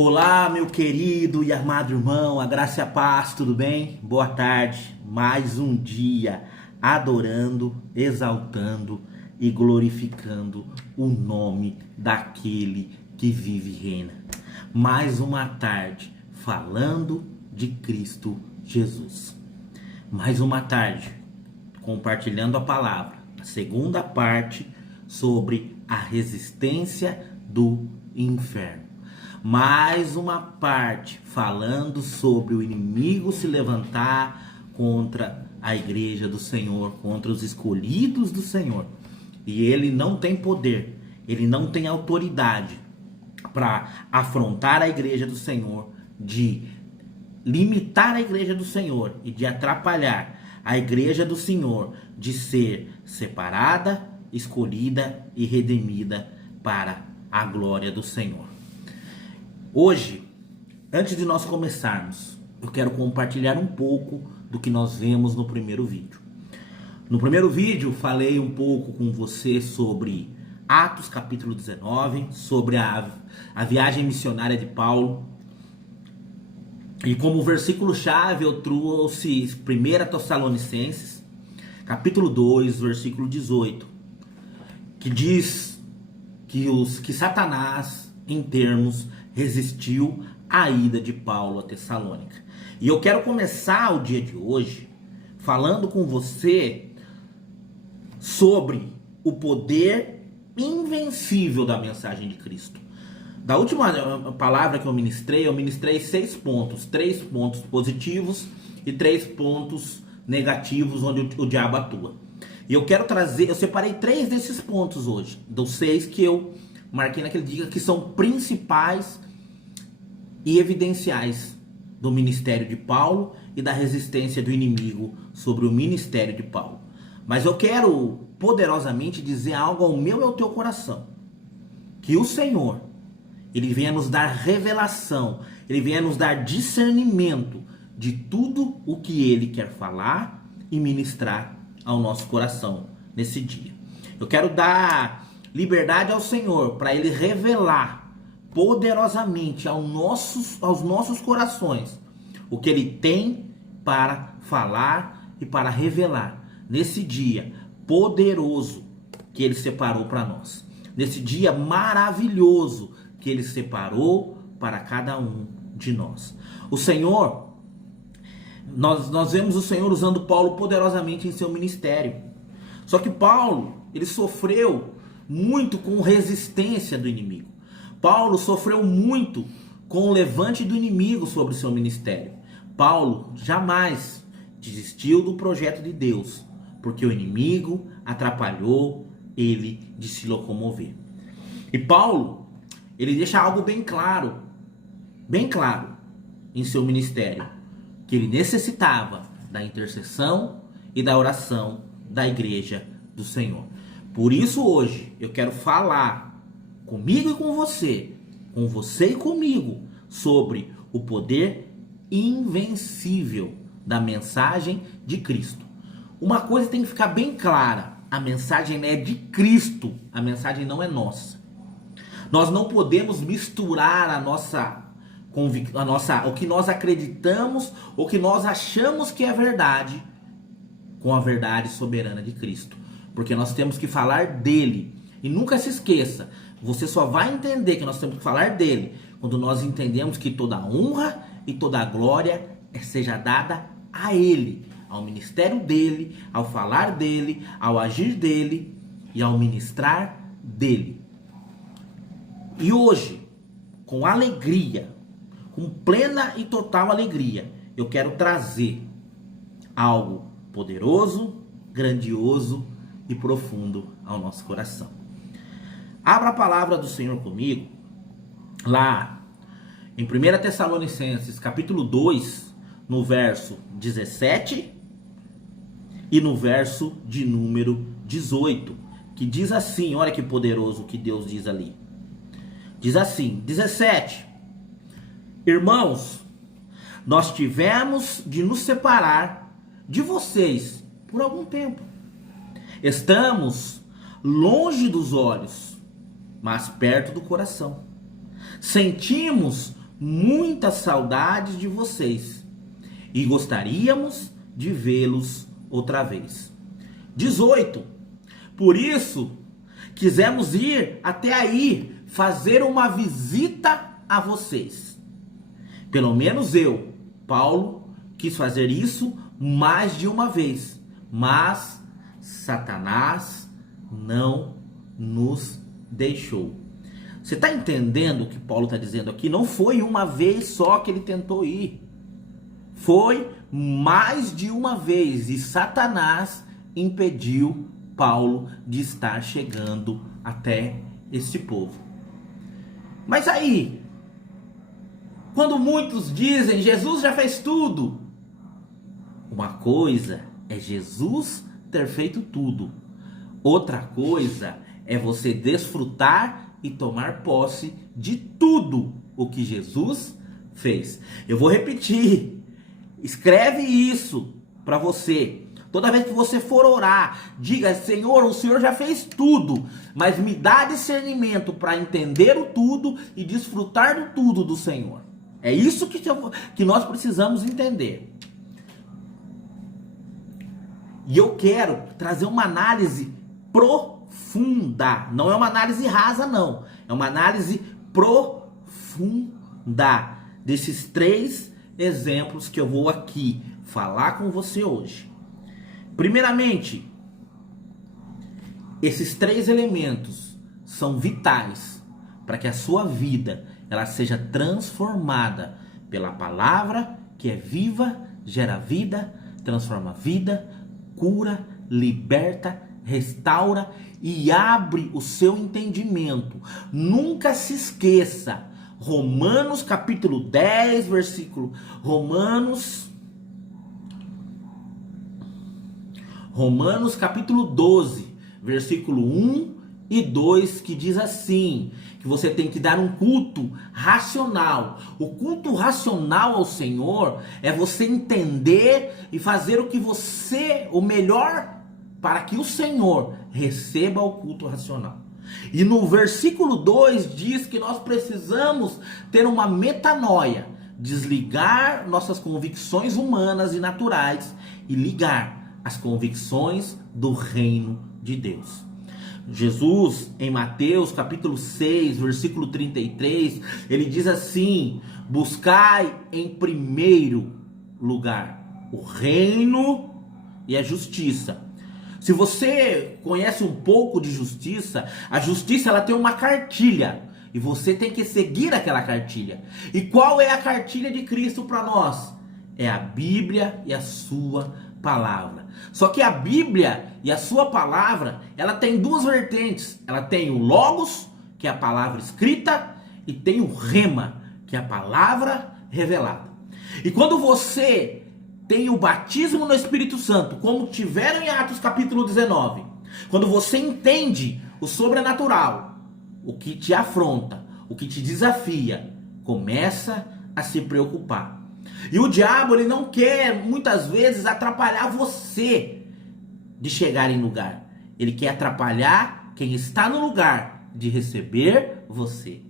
Olá, meu querido e amado irmão, a graça e a paz, tudo bem? Boa tarde, mais um dia adorando, exaltando e glorificando o nome daquele que vive e reina. Mais uma tarde falando de Cristo Jesus. Mais uma tarde compartilhando a palavra, a segunda parte sobre a resistência do inferno. Mais uma parte falando sobre o inimigo se levantar contra a igreja do Senhor, contra os escolhidos do Senhor. E ele não tem poder, ele não tem autoridade para afrontar a igreja do Senhor, de limitar a igreja do Senhor e de atrapalhar a igreja do Senhor de ser separada, escolhida e redimida para a glória do Senhor. Hoje, antes de nós começarmos, eu quero compartilhar um pouco do que nós vemos no primeiro vídeo. No primeiro vídeo, falei um pouco com você sobre Atos capítulo 19, sobre a viagem missionária de Paulo. E como versículo-chave eu trouxe 1 Tessalonicenses, capítulo 2, versículo 18, que diz que Satanás, em termos, resistiu à ida de Paulo a Tessalônica. E eu quero começar o dia de hoje falando com você sobre o poder invencível da mensagem de Cristo. Da última palavra que eu ministrei 6 pontos. 3 pontos positivos e 3 pontos negativos onde o diabo atua. E eu quero trazer, eu separei 3 desses pontos hoje, dos 6 que eu marquei naquele dia, que são principais e evidenciais do ministério de Paulo e da resistência do inimigo sobre o ministério de Paulo. Mas eu quero poderosamente dizer algo ao meu e ao teu coração. Que o Senhor, Ele venha nos dar revelação, Ele venha nos dar discernimento de tudo o que Ele quer falar e ministrar ao nosso coração nesse dia. Eu quero dar liberdade ao Senhor para Ele revelar poderosamente aos nossos corações o que Ele tem para falar e para revelar nesse dia poderoso que Ele separou para nós. Nesse dia maravilhoso que Ele separou para cada um de nós. O Senhor, nós vemos o Senhor usando Paulo poderosamente em seu ministério. Só que Paulo, ele sofreu muito com resistência do inimigo. Paulo sofreu muito com o levante do inimigo sobre o seu ministério. Paulo jamais desistiu do projeto de Deus, porque o inimigo atrapalhou ele de se locomover. E Paulo, ele deixa algo bem claro em seu ministério, que ele necessitava da intercessão e da oração da igreja do Senhor. Por isso hoje eu quero falar comigo e com você e comigo, sobre o poder invencível da mensagem de Cristo. Uma coisa tem que ficar bem clara: a mensagem é de Cristo, a mensagem não é nossa. Nós não podemos misturar o que nós acreditamos, o que nós achamos que é verdade, com a verdade soberana de Cristo. Porque nós temos que falar dele. E nunca se esqueça, você só vai entender que nós temos que falar dele quando nós entendemos que toda a honra e toda a glória seja dada a ele, ao ministério dele, ao falar dele, ao agir dele e ao ministrar dele. E hoje, com alegria, com plena e total alegria, eu quero trazer algo poderoso, grandioso e profundo ao nosso coração. Abra a palavra do Senhor comigo, lá em 1 Tessalonicenses, capítulo 2, no verso 17 e no verso de número 18, que diz assim, olha que poderoso que Deus diz ali. Diz assim, 17: Irmãos, nós tivemos de nos separar de vocês por algum tempo. Estamos longe dos olhos, mas perto do coração. Sentimos muitas saudades de vocês e gostaríamos de vê-los outra vez. 18. Por isso, quisemos ir até aí fazer uma visita a vocês. Pelo menos eu, Paulo, quis fazer isso mais de uma vez, mas Satanás não nos deixou. Você está entendendo o que Paulo está dizendo aqui? Não foi uma vez só que ele tentou ir. Foi mais de uma vez. E Satanás impediu Paulo de estar chegando até esse povo. Mas aí, quando muitos dizem, Jesus já fez tudo. Uma coisa é Jesus ter feito tudo. Outra coisa é você desfrutar e tomar posse de tudo o que Jesus fez. Eu vou repetir. Escreve isso para você. Toda vez que você for orar, diga: Senhor, o Senhor já fez tudo, mas me dá discernimento para entender o tudo e desfrutar do tudo do Senhor. É isso que nós precisamos entender. E eu quero trazer uma análise profunda. Não é uma análise rasa, não. É uma análise profunda desses 3 exemplos que eu vou aqui falar com você hoje. Primeiramente, esses 3 elementos são vitais para que a sua vida ela seja transformada pela palavra que é viva, gera vida, transforma vida, cura, liberta, restaura e abre o seu entendimento. Nunca se esqueça, Romanos capítulo 10, versículo... Romanos capítulo 12, versículo 1 e 2, que diz assim, que você tem que dar um culto racional. O culto racional ao Senhor é você entender e fazer o melhor para que o Senhor receba o culto racional. E no versículo 2 diz que nós precisamos ter uma metanoia, desligar nossas convicções humanas e naturais e ligar as convicções do reino de Deus. Jesus, em Mateus capítulo 6, versículo 33, ele diz assim: buscai em primeiro lugar o reino e a justiça. Se você conhece um pouco de justiça, a justiça ela tem uma cartilha e você tem que seguir aquela cartilha. E qual é a cartilha de Cristo para nós? É a Bíblia e a sua palavra. Só que a Bíblia e a sua palavra, ela tem 2 vertentes. Ela tem o Logos, que é a palavra escrita, e tem o Rema, que é a palavra revelada. E quando você tem o batismo no Espírito Santo, como tiveram em Atos capítulo 19, quando você entende o sobrenatural, o que te afronta, o que te desafia, começa a se preocupar. E o diabo, ele não quer muitas vezes atrapalhar você de chegar em lugar. Ele quer atrapalhar quem está no lugar de receber você.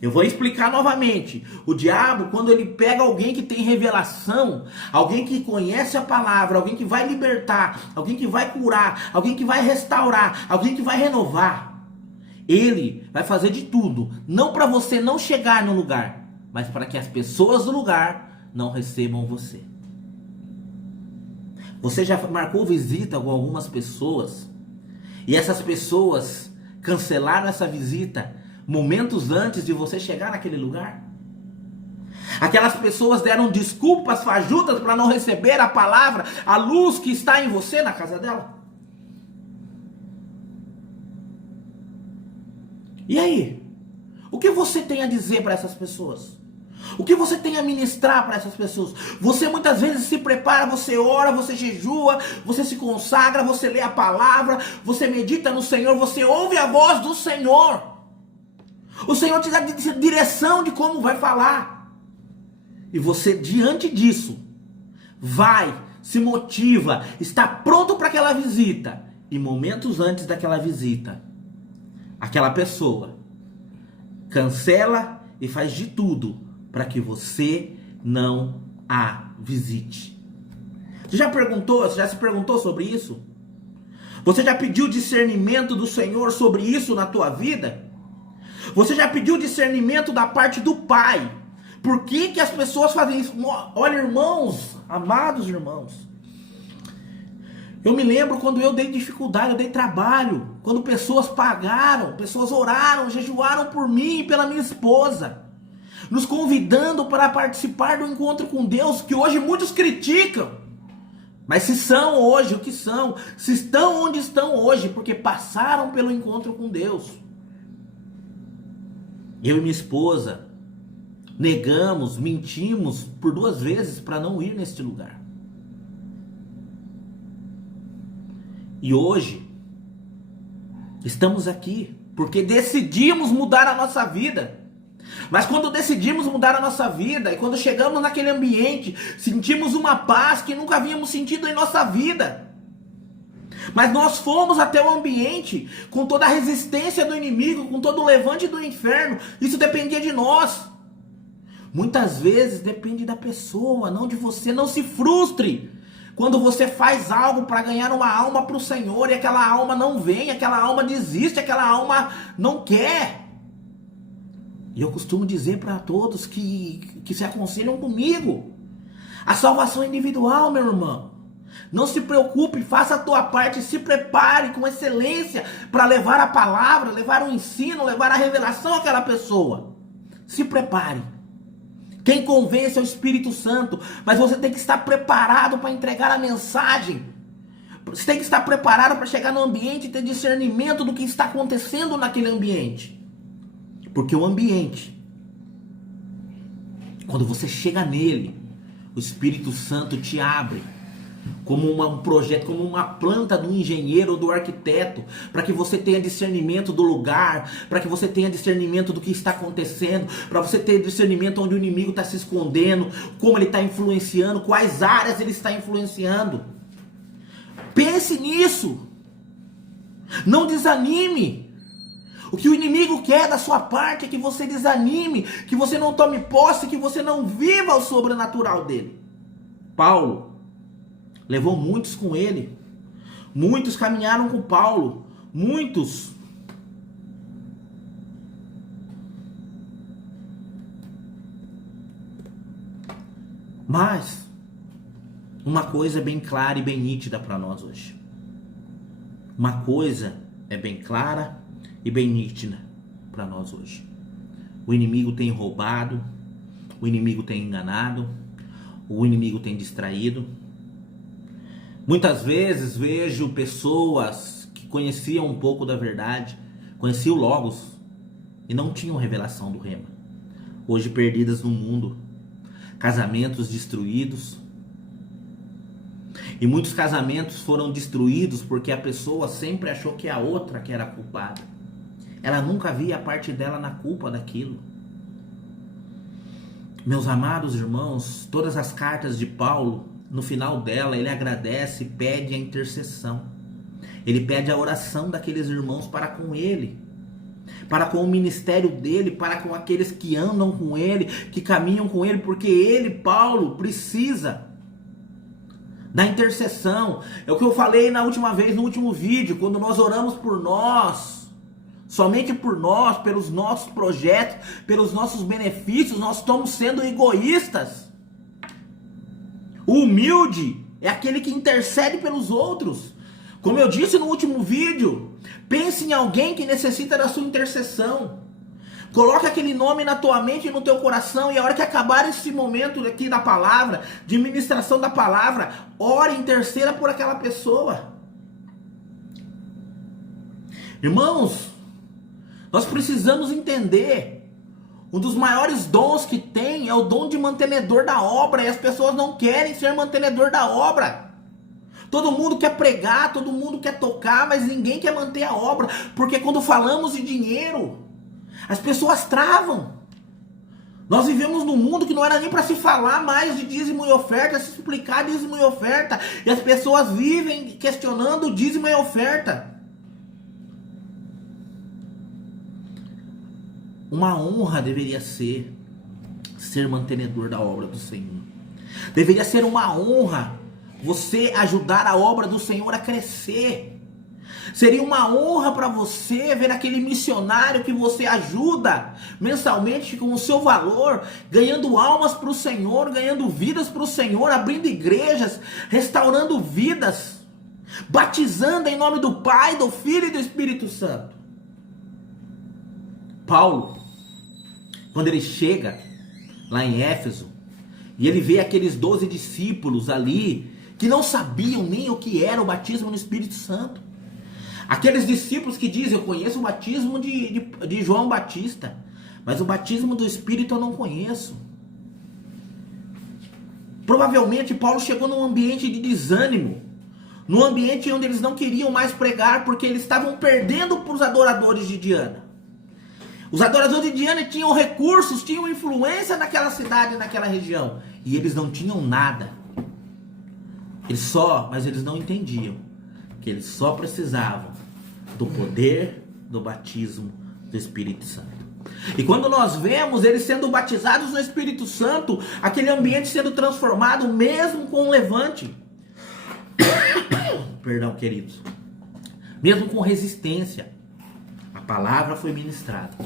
Eu vou explicar novamente. O diabo, quando ele pega alguém que tem revelação, alguém que conhece a palavra, alguém que vai libertar, alguém que vai curar, alguém que vai restaurar, alguém que vai renovar, ele vai fazer de tudo, não para você não chegar no lugar, mas para que as pessoas do lugar não recebam você. Você já marcou visita com algumas pessoas e essas pessoas cancelaram essa visita momentos antes de você chegar naquele lugar? Aquelas pessoas deram desculpas fajutas para não receber a palavra, a luz que está em você na casa dela. E aí? O que você tem a dizer para essas pessoas? O que você tem a ministrar para essas pessoas? Você muitas vezes se prepara, você ora, você jejua, você se consagra, você lê a palavra, você medita no Senhor, você ouve a voz do Senhor. O Senhor te dá direção de como vai falar. E você, diante disso, vai, se motiva, está pronto para aquela visita. E momentos antes daquela visita, aquela pessoa cancela e faz de tudo para que você não a visite. Você já se perguntou sobre isso? Você já pediu discernimento do Senhor sobre isso na tua vida? Você já pediu discernimento da parte do Pai? Por que que as pessoas fazem isso? Olha, irmãos, amados irmãos, eu me lembro quando eu dei dificuldade, eu dei trabalho, quando pessoas pagaram, pessoas oraram, jejuaram por mim e pela minha esposa, nos convidando para participar do encontro com Deus, que hoje muitos criticam. Mas se são hoje o que são, se estão onde estão hoje, porque passaram pelo encontro com Deus. Eu e minha esposa negamos, mentimos por 2 vezes para não ir neste lugar. E hoje estamos aqui porque decidimos mudar a nossa vida. Mas quando decidimos mudar a nossa vida, e quando chegamos naquele ambiente, sentimos uma paz que nunca havíamos sentido em nossa vida. Mas nós fomos até o ambiente com toda a resistência do inimigo, com todo o levante do inferno. Isso dependia de nós. Muitas vezes depende da pessoa, não de você. Não se frustre quando você faz algo para ganhar uma alma para o Senhor e aquela alma não vem, aquela alma desiste, aquela alma não quer. E eu costumo dizer para todos que se aconselham comigo: a salvação é individual, meu irmão. Não se preocupe, faça a tua parte, se prepare com excelência para levar a palavra, levar o ensino, levar a revelação àquela pessoa. Se prepare. Quem convence é o Espírito Santo, mas você tem que estar preparado para entregar a mensagem. Você tem que estar preparado para chegar no ambiente e ter discernimento do que está acontecendo naquele ambiente. Porque o ambiente, quando você chega nele, o Espírito Santo te abre como um projeto, como uma planta do engenheiro ou do arquiteto, para que você tenha discernimento do lugar, para que você tenha discernimento do que está acontecendo, para você ter discernimento onde o inimigo está se escondendo, como ele está influenciando, quais áreas ele está influenciando. Pense nisso. Não desanime. O que o inimigo quer da sua parte é que você desanime, que você não tome posse, que você não viva o sobrenatural dele. Paulo levou muitos com ele. Muitos caminharam com Paulo. Muitos. Mas uma coisa é bem clara e bem nítida para nós hoje. Uma coisa é bem clara e bem nítida para nós hoje. O inimigo tem roubado, o inimigo tem enganado, o inimigo tem distraído. Muitas vezes vejo pessoas que conheciam um pouco da verdade, conheciam o Logos e não tinham revelação do Rema. Hoje perdidas no mundo, casamentos destruídos. E muitos casamentos foram destruídos porque a pessoa sempre achou que a outra que era a culpada. Ela nunca via a parte dela na culpa daquilo. Meus amados irmãos, todas as cartas de Paulo, no final dela, ele agradece e pede a intercessão. Ele pede a oração daqueles irmãos para com ele, para com o ministério dele, para com aqueles que andam com ele, que caminham com ele, porque ele, Paulo, precisa da intercessão. É o que eu falei na última vez, no último vídeo, quando nós oramos por nós, somente por nós, pelos nossos projetos, pelos nossos benefícios, nós estamos sendo egoístas. O humilde é aquele que intercede pelos outros. Como eu disse no último vídeo, pense em alguém que necessita da sua intercessão. Coloque aquele nome na tua mente e no teu coração, e a hora que acabar esse momento aqui da palavra, de ministração da palavra, ore e interceda por aquela pessoa. Irmãos, nós precisamos entender, um dos maiores dons que tem é o dom de mantenedor da obra, e as pessoas não querem ser mantenedor da obra. Todo mundo quer pregar, todo mundo quer tocar, mas ninguém quer manter a obra, porque quando falamos de dinheiro, as pessoas travam. Nós vivemos num mundo que não era nem para se falar mais de dízimo e oferta, se explicar dízimo e oferta, e as pessoas vivem questionando dízimo e oferta. Uma honra deveria ser ser mantenedor da obra do Senhor. Deveria ser uma honra você ajudar a obra do Senhor a crescer. Seria uma honra para você ver aquele missionário que você ajuda mensalmente com o seu valor, ganhando almas para o Senhor, ganhando vidas para o Senhor, abrindo igrejas, restaurando vidas, batizando em nome do Pai, do Filho e do Espírito Santo. Paulo, quando ele chega lá em Éfeso, e ele vê aqueles 12 discípulos ali, que não sabiam nem o que era o batismo no Espírito Santo. Aqueles discípulos que dizem, eu conheço o batismo de João Batista, mas o batismo do Espírito eu não conheço. Provavelmente Paulo chegou num ambiente de desânimo, num ambiente onde eles não queriam mais pregar, porque eles estavam perdendo para os adoradores de Diana. Os adoradores de Diana tinham recursos, tinham influência naquela cidade, naquela região, e eles não tinham nada. Mas eles não entendiam que eles só precisavam do poder do batismo do Espírito Santo. E quando nós vemos eles sendo batizados no Espírito Santo, aquele ambiente sendo transformado, mesmo com um levante, perdão, queridos, mesmo com resistência, a palavra foi ministrada.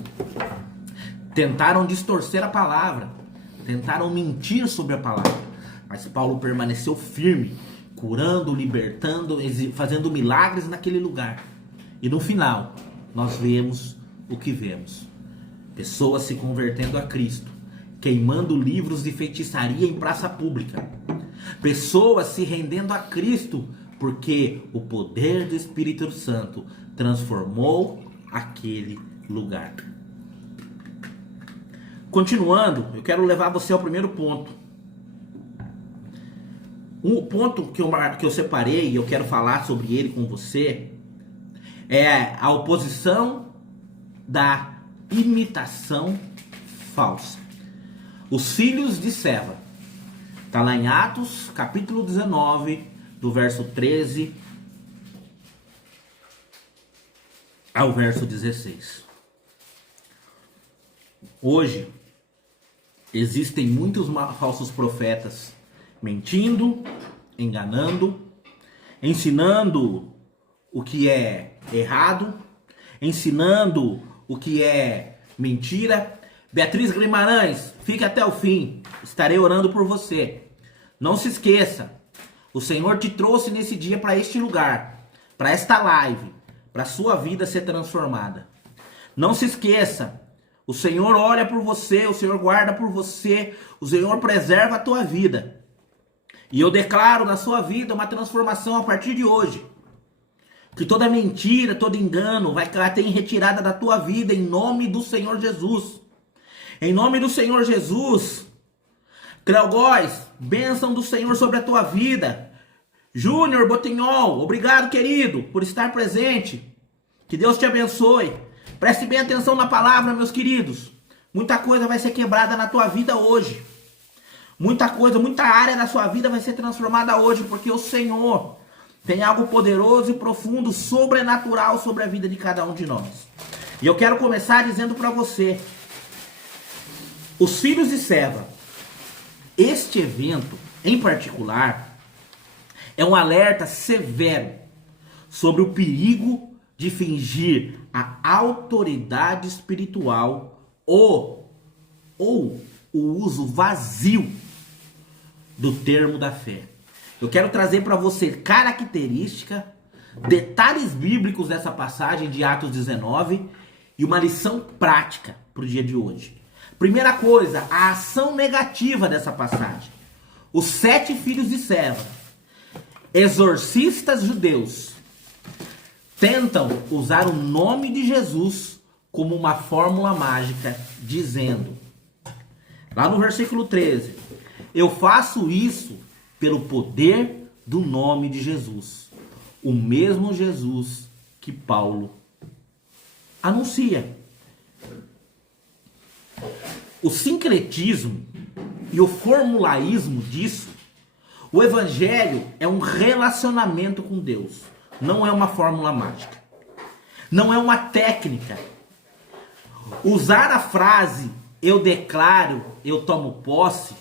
Tentaram distorcer a palavra, tentaram mentir sobre a palavra, mas Paulo permaneceu firme, curando, libertando, fazendo milagres naquele lugar. E no final, nós vemos o que vemos. Pessoas se convertendo a Cristo, queimando livros de feitiçaria em praça pública. Pessoas se rendendo a Cristo, porque o poder do Espírito Santo transformou aquele lugar. Continuando, eu quero levar você ao primeiro ponto. Um ponto que eu separei e eu quero falar sobre ele com você é a oposição da imitação falsa. Os filhos de Seva. Está lá em Atos, capítulo 19, do verso 13 ao verso 16. Hoje, existem muitos falsos profetas mentindo, enganando, ensinando o que é errado, ensinando o que é mentira. Beatriz Guimarães, fique até o fim, estarei orando por você. Não se esqueça, o Senhor te trouxe nesse dia para este lugar, para esta live, para a sua vida ser transformada. Não se esqueça, o Senhor olha por você, o Senhor guarda por você, o Senhor preserva a tua vida. E eu declaro na sua vida uma transformação a partir de hoje. Que toda mentira, todo engano vai ter retirada da tua vida em nome do Senhor Jesus. Em nome do Senhor Jesus. Cleogóis, bênção do Senhor sobre a tua vida. Júnior Botinhol, obrigado, querido, por estar presente. Que Deus te abençoe. Preste bem atenção na palavra, meus queridos. Muita coisa vai ser quebrada na tua vida hoje. Muita coisa, muita área da sua vida vai ser transformada hoje, porque o Senhor tem algo poderoso e profundo, sobrenatural sobre a vida de cada um de nós. E eu quero começar dizendo para você, os filhos de Seva, este evento em particular é um alerta severo sobre o perigo de fingir a autoridade espiritual ou o uso vazio do termo da fé. Eu quero trazer para você característica, detalhes bíblicos dessa passagem de Atos 19 e uma lição prática para o dia de hoje. Primeira coisa, a ação negativa dessa passagem. Os 7 filhos de Seva, exorcistas judeus, tentam usar o nome de Jesus como uma fórmula mágica, dizendo, lá no versículo 13, eu faço isso pelo poder do nome de Jesus. O mesmo Jesus que Paulo anuncia. O sincretismo e o formulaísmo disso, o evangelho é um relacionamento com Deus. Não é uma fórmula mágica. Não é uma técnica. Usar a frase eu declaro, eu tomo posse,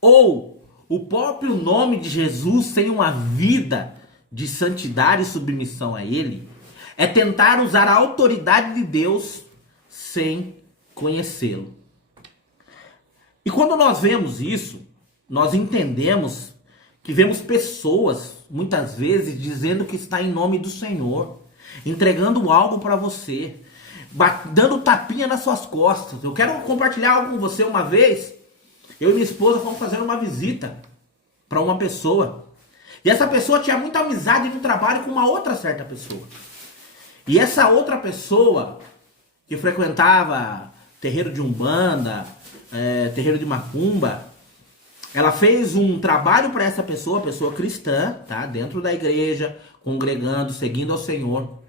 ou o próprio nome de Jesus sem uma vida de santidade e submissão a Ele, é tentar usar a autoridade de Deus sem conhecê-lo. E quando nós vemos isso, nós entendemos que vemos pessoas, muitas vezes, dizendo que está em nome do Senhor, entregando algo para você, dando tapinha nas suas costas. Eu quero compartilhar algo com você. Uma vez, eu e minha esposa fomos fazer uma visita para uma pessoa. E essa pessoa tinha muita amizade no trabalho com uma outra certa pessoa. E essa outra pessoa, que frequentava terreiro de Umbanda, terreiro de Macumba, ela fez um trabalho para essa pessoa cristã, tá? Dentro da igreja, congregando, seguindo ao Senhor.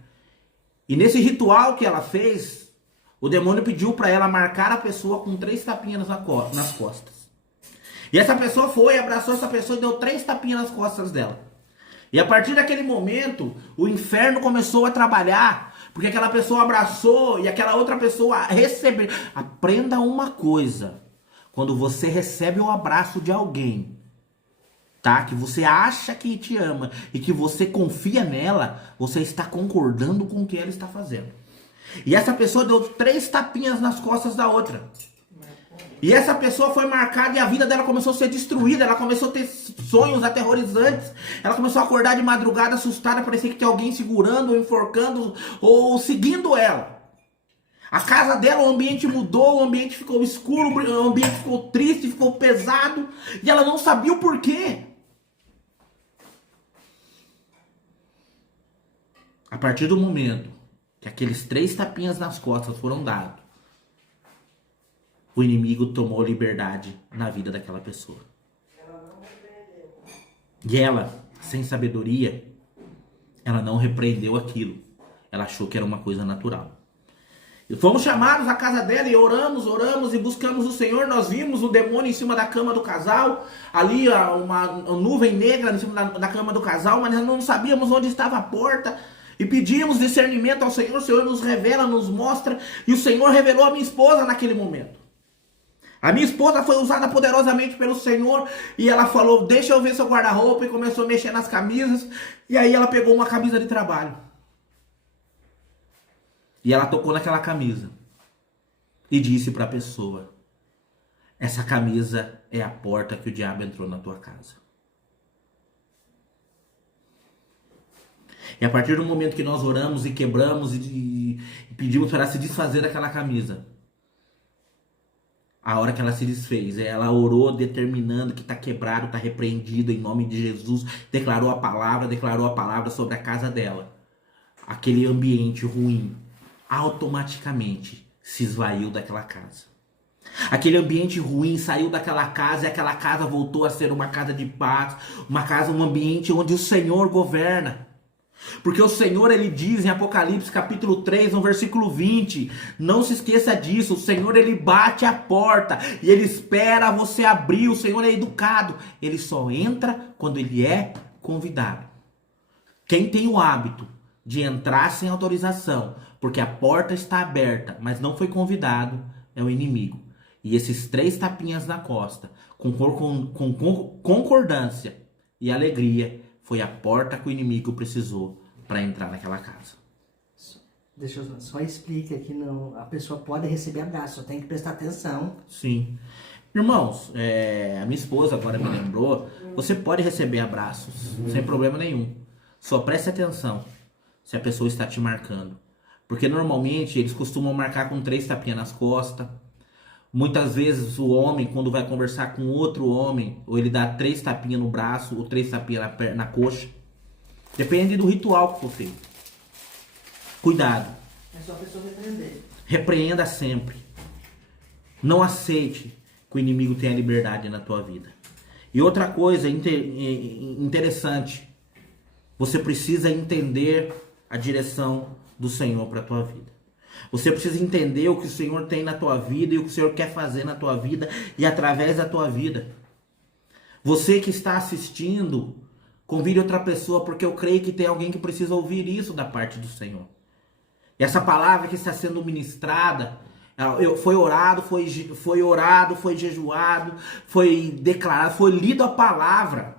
E nesse ritual que ela fez, o demônio pediu para ela marcar a pessoa com 3 tapinhas nas costas. E essa pessoa foi, abraçou essa pessoa e deu 3 tapinhas nas costas dela. E a partir daquele momento, o inferno começou a trabalhar, porque aquela pessoa abraçou e aquela outra pessoa recebeu. Aprenda uma coisa: quando você recebe o abraço de alguém, tá? Que você acha que te ama e que você confia nela, você está concordando com o que ela está fazendo. E essa pessoa deu 3 tapinhas nas costas da outra. E essa pessoa foi marcada e a vida dela começou a ser destruída. Ela começou a ter sonhos aterrorizantes. Ela começou a acordar de madrugada assustada, parecia que tinha alguém segurando, ou enforcando, ou seguindo ela. A casa dela, o ambiente mudou, o ambiente ficou escuro, o ambiente ficou triste, ficou pesado. E ela não sabia o porquê. A partir do momento que aqueles 3 tapinhas nas costas foram dados, o inimigo tomou liberdade na vida daquela pessoa. E ela, sem sabedoria, ela não repreendeu aquilo. Ela achou que era uma coisa natural. E fomos chamados à casa dela e oramos e buscamos o Senhor. Nós vimos o demônio em cima da cama do casal, ali uma nuvem negra em cima da cama do casal, mas nós não sabíamos onde estava a porta. E pedimos discernimento ao Senhor. O Senhor nos revela, nos mostra. E o Senhor revelou a minha esposa naquele momento. A minha esposa foi usada poderosamente pelo Senhor e ela falou: deixa eu ver seu guarda-roupa, e começou a mexer nas camisas. E aí ela pegou uma camisa de trabalho. E ela tocou naquela camisa e disse para a pessoa: essa camisa é a porta que o diabo entrou na tua casa. E a partir do momento que nós oramos e quebramos e pedimos para ela se desfazer daquela camisa, a hora que ela se desfez, ela orou determinando que está quebrado, está repreendido em nome de Jesus, declarou a palavra sobre a casa dela. Aquele ambiente ruim automaticamente se esvaiu daquela casa. Aquele ambiente ruim saiu daquela casa e aquela casa voltou a ser uma casa de paz, uma casa, um ambiente onde o Senhor governa. Porque o Senhor, ele diz em Apocalipse capítulo 3, no versículo 20, não se esqueça disso, o Senhor, ele bate a porta e ele espera você abrir. O Senhor é educado, ele só entra quando ele é convidado. Quem tem o hábito de entrar sem autorização, porque a porta está aberta, mas não foi convidado, é o inimigo. E esses 3 tapinhas na costa, com concordância e alegria, foi a porta que o inimigo precisou para entrar naquela casa. Deixa eu só explicar aqui, não, a pessoa pode receber abraço, só tem que prestar atenção. Sim. Irmãos, a minha esposa agora me lembrou, você pode receber abraços, sem problema nenhum. Só preste atenção se a pessoa está te marcando. Porque normalmente eles costumam marcar com 3 tapinhas nas costas. Muitas vezes o homem, quando vai conversar com outro homem, ou ele dá 3 tapinhas no braço, ou 3 tapinhas na coxa. Depende do ritual que for feito. Cuidado. É só a pessoa repreender. Repreenda sempre. Não aceite que o inimigo tenha liberdade na tua vida. E outra coisa interessante, você precisa entender a direção do Senhor para a tua vida. Você precisa entender o que o Senhor tem na tua vida e o que o Senhor quer fazer na tua vida e através da tua vida. Você que está assistindo, convide outra pessoa, porque eu creio que tem alguém que precisa ouvir isso da parte do Senhor. E essa palavra que está sendo ministrada, Foi orado, foi orado, foi jejuado, foi declarado, foi lido a palavra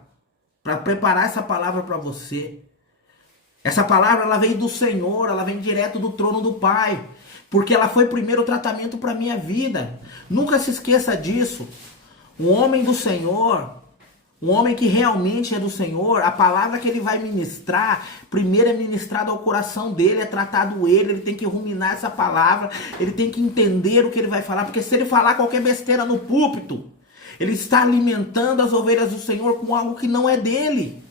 para preparar essa palavra para você. Essa palavra ela vem do Senhor, ela vem direto do trono do Pai, porque ela foi primeiro tratamento para minha vida. Nunca se esqueça disso. Um homem do Senhor, um homem que realmente é do Senhor, a palavra que ele vai ministrar, primeiro é ministrado ao coração dele, é tratado ele tem que ruminar essa palavra, ele tem que entender o que ele vai falar, porque se ele falar qualquer besteira no púlpito, ele está alimentando as ovelhas do Senhor com algo que não é dele.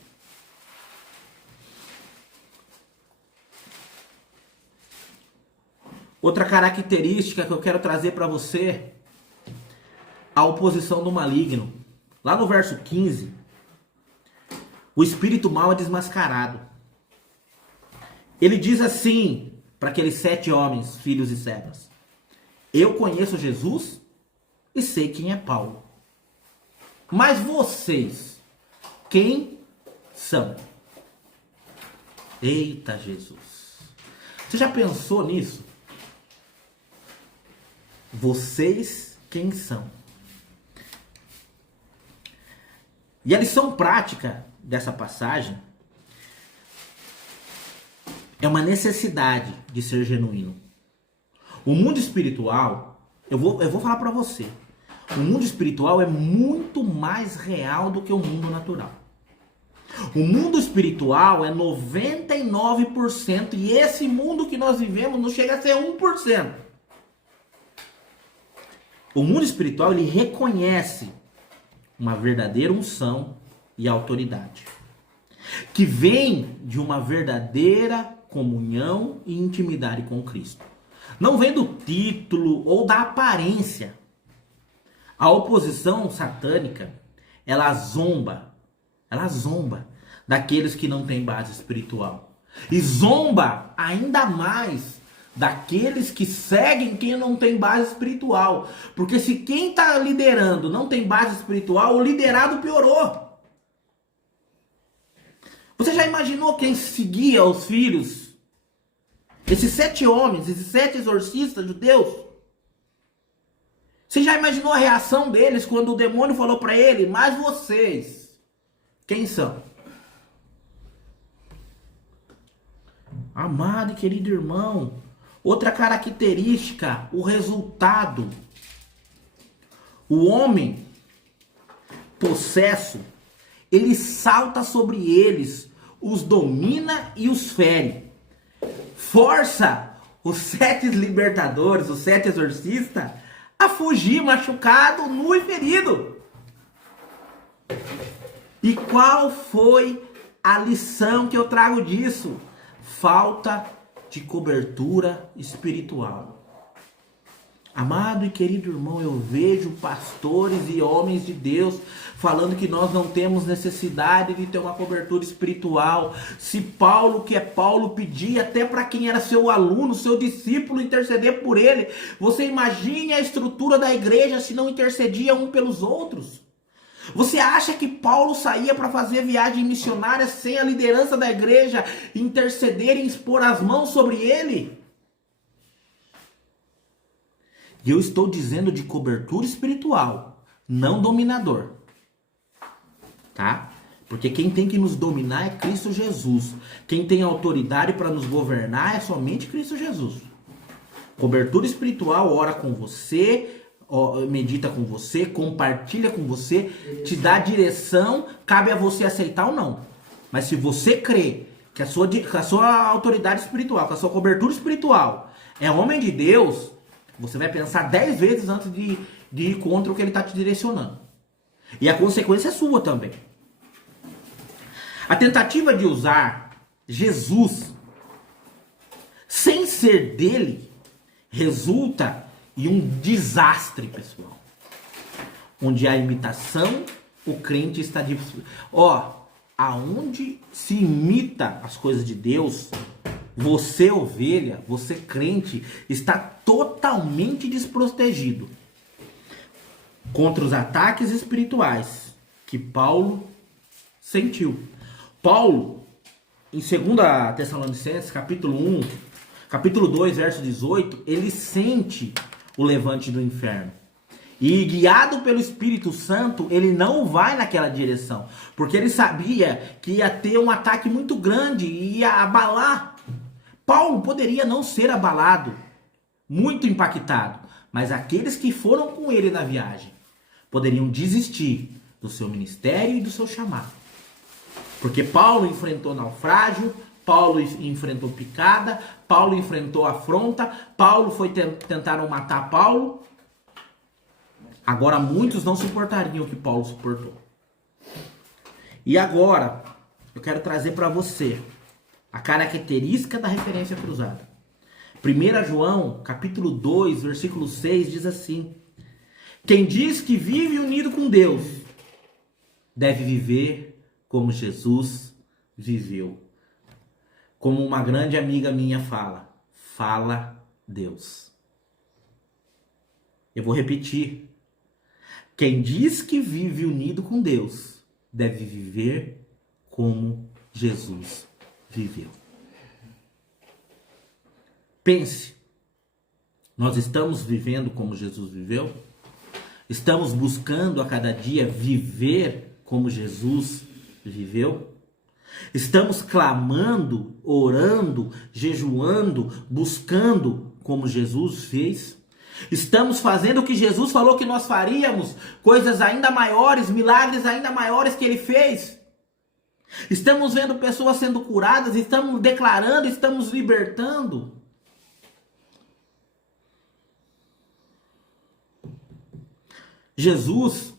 Outra característica que eu quero trazer para você, a oposição do maligno. Lá no verso 15, o espírito mau é desmascarado. Ele diz assim para aqueles 7 homens, filhos e servas: eu conheço Jesus e sei quem é Paulo. Mas vocês, quem são? Eita Jesus! Você já pensou nisso? Vocês, quem são? E a lição prática dessa passagem é uma necessidade de ser genuíno. O mundo espiritual, eu vou falar para você, o mundo espiritual é muito mais real do que o mundo natural. O mundo espiritual é 99% e esse mundo que nós vivemos não chega a ser 1%. O mundo espiritual, ele reconhece uma verdadeira unção e autoridade, que vem de uma verdadeira comunhão e intimidade com Cristo. Não vem do título ou da aparência. A oposição satânica, ela zomba daqueles que não têm base espiritual. E zomba ainda mais daqueles que seguem quem não tem base espiritual. Porque se quem está liderando não tem base espiritual, o liderado piorou. Você já imaginou quem seguia os filhos? Esses 7 homens, esses 7 exorcistas judeus? Você já imaginou a reação deles quando o demônio falou para ele: mas vocês, quem são? Amado e querido irmão, outra característica, o resultado. O homem possesso, ele salta sobre eles, os domina e os fere. Força os 7 libertadores, os 7 exorcistas, a fugir machucado, nu e ferido. E qual foi a lição que eu trago disso? Falta de cobertura espiritual. Amado e querido irmão, eu vejo pastores e homens de Deus falando que nós não temos necessidade de ter uma cobertura espiritual. Se Paulo, que é Paulo, pedia até para quem era seu aluno, seu discípulo, interceder por ele, você imagine a estrutura da igreja se não intercedia um pelos outros? Você acha que Paulo saía para fazer viagem missionária sem a liderança da igreja interceder e expor as mãos sobre ele? E eu estou dizendo de cobertura espiritual, não dominador. Tá? Porque quem tem que nos dominar é Cristo Jesus. Quem tem autoridade para nos governar é somente Cristo Jesus. Cobertura espiritual, ora com você, medita com você, compartilha com você, te dá direção, cabe a você aceitar ou não. Mas se você crê que a sua autoridade espiritual, que a sua cobertura espiritual é homem de Deus, você vai pensar 10 vezes antes de ir contra o que ele está te direcionando. E a consequência é sua também. A tentativa de usar Jesus sem ser dele resulta em um desastre, pessoal. Onde a imitação, o crente está... aonde se imita as coisas de Deus, você, ovelha, você, crente, está totalmente desprotegido contra os ataques espirituais que Paulo sentiu. Paulo, em 2 Tessalonicenses, capítulo 2, verso 18, ele sente o levante do inferno. E guiado pelo Espírito Santo, ele não vai naquela direção. Porque ele sabia que ia ter um ataque muito grande e ia abalar. Paulo poderia não ser abalado, muito impactado. Mas aqueles que foram com ele na viagem poderiam desistir do seu ministério e do seu chamado. Porque Paulo enfrentou naufrágio, Paulo enfrentou picada, Paulo enfrentou afronta, Paulo tentaram matar Paulo. Agora muitos não suportariam o que Paulo suportou. E agora eu quero trazer para você a característica da referência cruzada. 1 João, capítulo 2, versículo 6 diz assim: quem diz que vive unido com Deus deve viver como Jesus viveu. Como uma grande amiga minha fala Deus. Eu vou repetir. Quem diz que vive unido com Deus deve viver como Jesus viveu. Pense, nós estamos vivendo como Jesus viveu? Estamos buscando a cada dia viver como Jesus viveu? Estamos clamando, orando, jejuando, buscando como Jesus fez? Estamos fazendo o que Jesus falou que nós faríamos, coisas ainda maiores, milagres ainda maiores que ele fez? Estamos vendo pessoas sendo curadas, estamos declarando, estamos libertando? Jesus,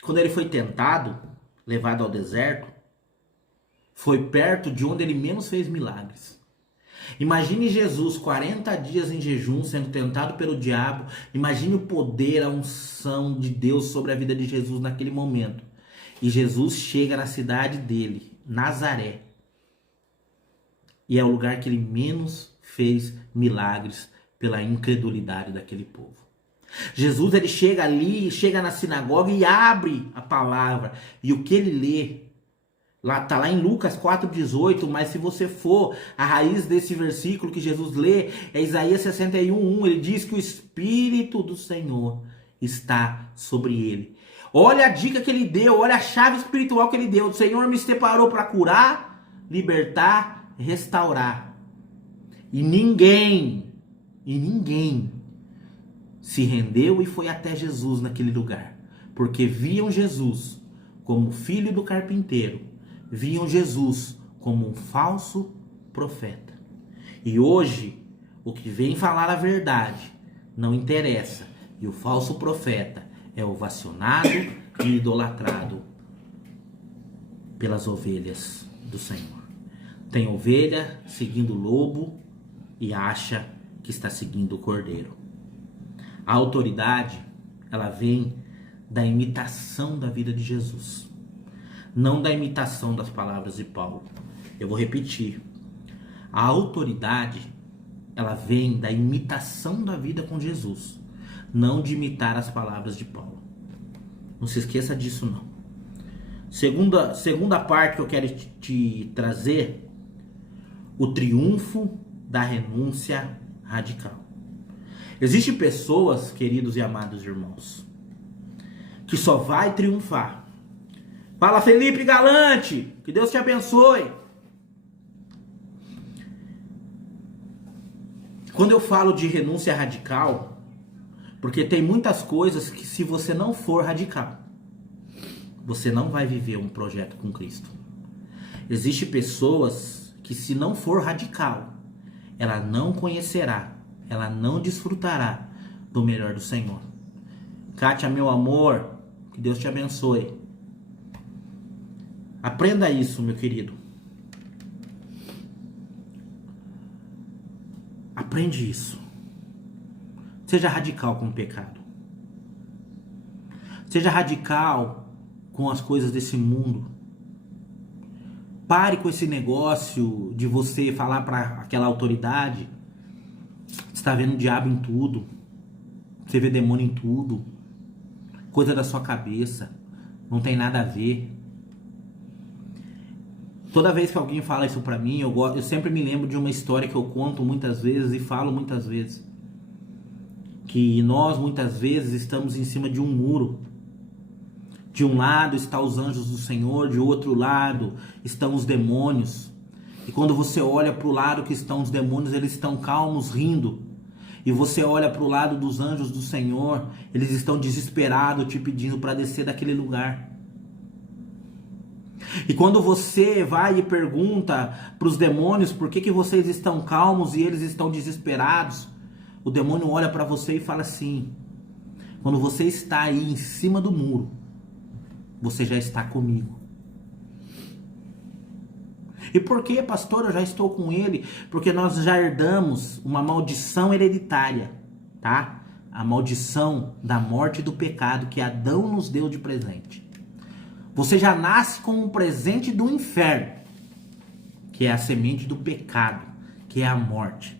quando ele foi tentado, levado ao deserto, foi perto de onde ele menos fez milagres. Imagine Jesus 40 dias em jejum, sendo tentado pelo diabo. Imagine o poder, a unção de Deus sobre a vida de Jesus naquele momento. E Jesus chega na cidade dele, Nazaré. E é o lugar que ele menos fez milagres pela incredulidade daquele povo. Jesus, ele chega ali, chega na sinagoga e abre a palavra. E o que ele lê? Tá lá em Lucas 4,18, mas se você for, a raiz desse versículo que Jesus lê é Isaías 61:1. Ele diz que o Espírito do Senhor está sobre ele. Olha a dica que ele deu, olha a chave espiritual que ele deu. O Senhor me separou para curar, libertar, restaurar. E ninguém se rendeu e foi até Jesus naquele lugar. Porque viam Jesus como filho do carpinteiro. Viam Jesus como um falso profeta. E hoje, o que vem falar a verdade não interessa. E o falso profeta é ovacionado e idolatrado pelas ovelhas do Senhor. Tem ovelha seguindo o lobo e acha que está seguindo o cordeiro. A autoridade, ela vem da imitação da vida de Jesus. Não da imitação das palavras de Paulo. Eu vou repetir. A autoridade, ela vem da imitação da vida com Jesus. Não de imitar as palavras de Paulo. Não se esqueça disso, não. Segunda parte que eu quero te trazer, o triunfo da renúncia radical. Existem pessoas, queridos e amados irmãos, que só vai triunfar. Fala, Felipe Galante, que Deus te abençoe. Quando eu falo de renúncia radical, porque tem muitas coisas que se você não for radical, você não vai viver um projeto com Cristo. Existem pessoas que se não for radical, ela não conhecerá, ela não desfrutará do melhor do Senhor. Kátia, meu amor, que Deus te abençoe. Aprenda isso, meu querido. Aprende isso. Seja radical com o pecado. Seja radical com as coisas desse mundo. Pare com esse negócio de você falar para aquela autoridade. Você está vendo o diabo em tudo. Você vê demônio em tudo. Coisa da sua cabeça. Não tem nada a ver. Toda vez que alguém fala isso pra mim, eu sempre me lembro de uma história que eu conto muitas vezes e falo muitas vezes. que nós muitas vezes estamos em cima de um muro. De um lado estão os anjos do Senhor, de outro lado estão os demônios. E quando você olha para o lado que estão os demônios, eles estão calmos, rindo. E você olha para o lado dos anjos do Senhor, eles estão desesperados, te pedindo para descer daquele lugar. E quando você vai e pergunta para os demônios por que vocês estão calmos e eles estão desesperados, o demônio olha para você e fala assim: quando você está aí em cima do muro, você já está comigo. E por que, pastor, eu já estou com ele? Porque nós já herdamos uma maldição hereditária, tá? A maldição da morte e do pecado que Adão nos deu de presente. Você já nasce com um presente do inferno, que é a semente do pecado, que é a morte.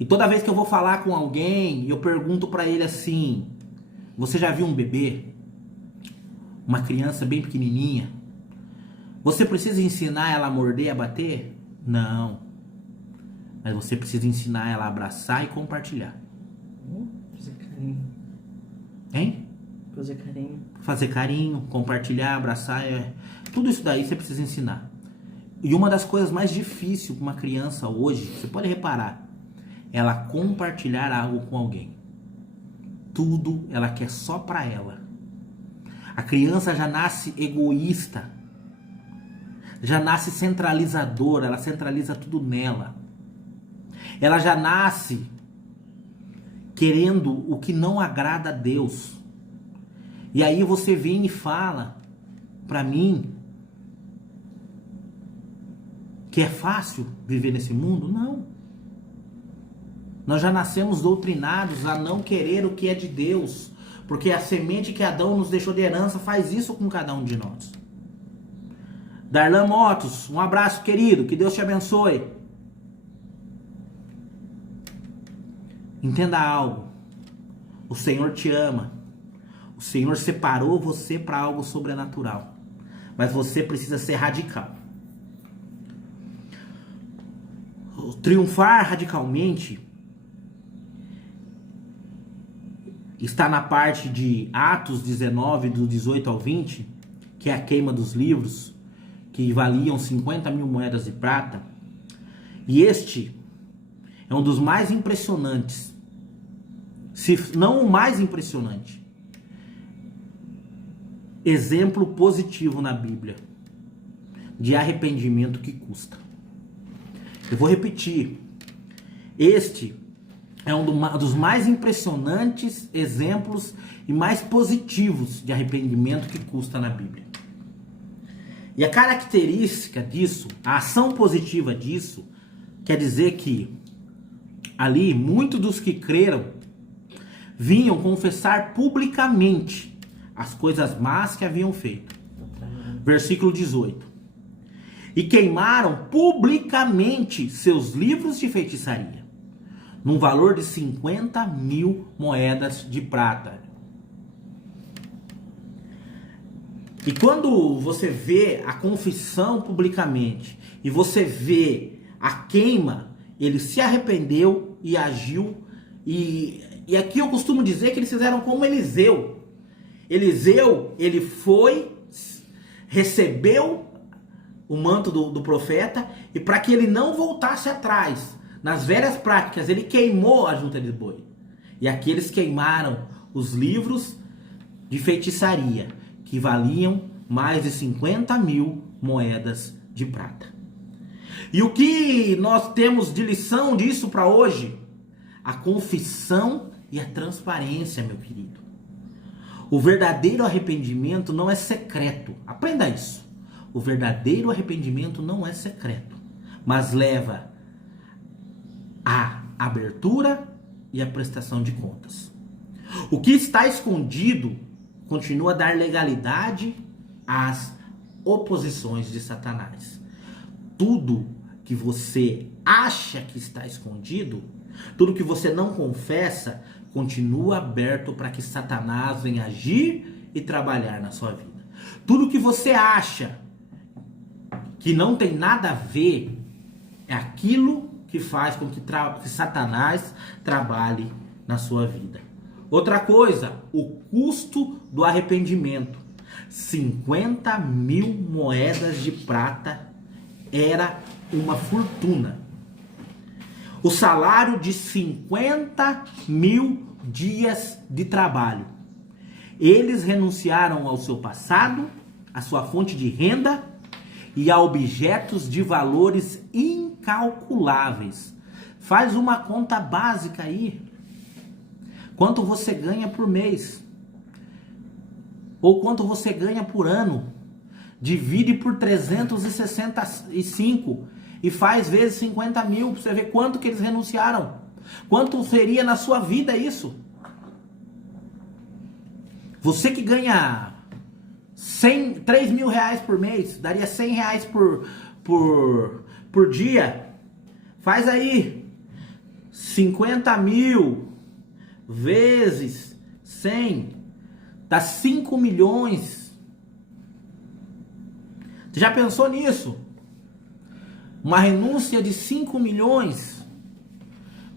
E toda vez que eu vou falar com alguém, eu pergunto para ele assim: você já viu um bebê? Uma criança bem pequenininha? Você precisa ensinar ela a morder e a bater? Não. Mas você precisa ensinar ela a abraçar e compartilhar. Fazer carinho. Hein? Fazer carinho. Fazer carinho, compartilhar, abraçar. Tudo isso daí você precisa ensinar. E uma das coisas mais difíceis para uma criança hoje, você pode reparar, é ela compartilhar algo com alguém. Tudo ela quer só para ela. A criança já nasce egoísta. Já nasce centralizadora, ela centraliza tudo nela. Ela já nasce querendo o que não agrada a Deus. E aí você vem e fala para mim que é fácil viver nesse mundo? Não. Nós já nascemos doutrinados a não querer o que é de Deus, porque a semente que Adão nos deixou de herança faz isso com cada um de nós. Darlan Motos, um abraço, querido, que Deus te abençoe. Entenda algo, o Senhor te ama, o Senhor separou você para algo sobrenatural, mas você precisa ser radical. Triunfar radicalmente está na parte de Atos 19, do 18 ao 20, que é a queima dos livros, que valiam 50 mil moedas de prata. E este é um dos mais impressionantes, se não o mais impressionante, exemplo positivo na Bíblia de arrependimento que custa. Eu vou repetir. Este é um dos mais impressionantes exemplos e mais positivos de arrependimento que custa na Bíblia. E a característica disso, a ação positiva disso, quer dizer que ali muitos dos que creram vinham confessar publicamente as coisas más que haviam feito. Versículo 18. E queimaram publicamente seus livros de feitiçaria, num valor de 50 mil moedas de prata. E quando você vê a confissão publicamente e você vê a queima, ele se arrependeu e agiu. E aqui eu costumo dizer que eles fizeram como Eliseu. Eliseu, ele foi, recebeu o manto do profeta, e para que ele não voltasse atrás nas velhas práticas, ele queimou a junta de boi. E aqui eles queimaram os livros de feitiçaria, que valiam mais de 50 mil moedas de prata. E o que nós temos de lição disso para hoje? A confissão e a transparência, meu querido. O verdadeiro arrependimento não é secreto. Aprenda isso. O verdadeiro arrependimento não é secreto, mas leva à abertura e à prestação de contas. O que está escondido continua a dar legalidade às oposições de Satanás. Tudo que você acha que está escondido, tudo que você não confessa, continua aberto para que Satanás venha agir e trabalhar na sua vida. Tudo que você acha que não tem nada a ver, é aquilo que faz com que Satanás trabalhe na sua vida. Outra coisa, o custo do arrependimento. 50.000 moedas de prata era uma fortuna. O salário de 50.000 dias de trabalho. Eles renunciaram ao seu passado, à sua fonte de renda e a objetos de valores incalculáveis. Faz uma conta básica aí. Quanto você ganha por mês? Ou quanto você ganha por ano? Divide por 365 e faz vezes 50.000 para você ver quanto que eles renunciaram. Quanto seria na sua vida isso? Você que ganha 3.000 reais por mês, daria 100 reais por dia. Faz aí 50.000 vezes 100, dá 5 milhões. Você já pensou nisso? Uma renúncia de 5 milhões.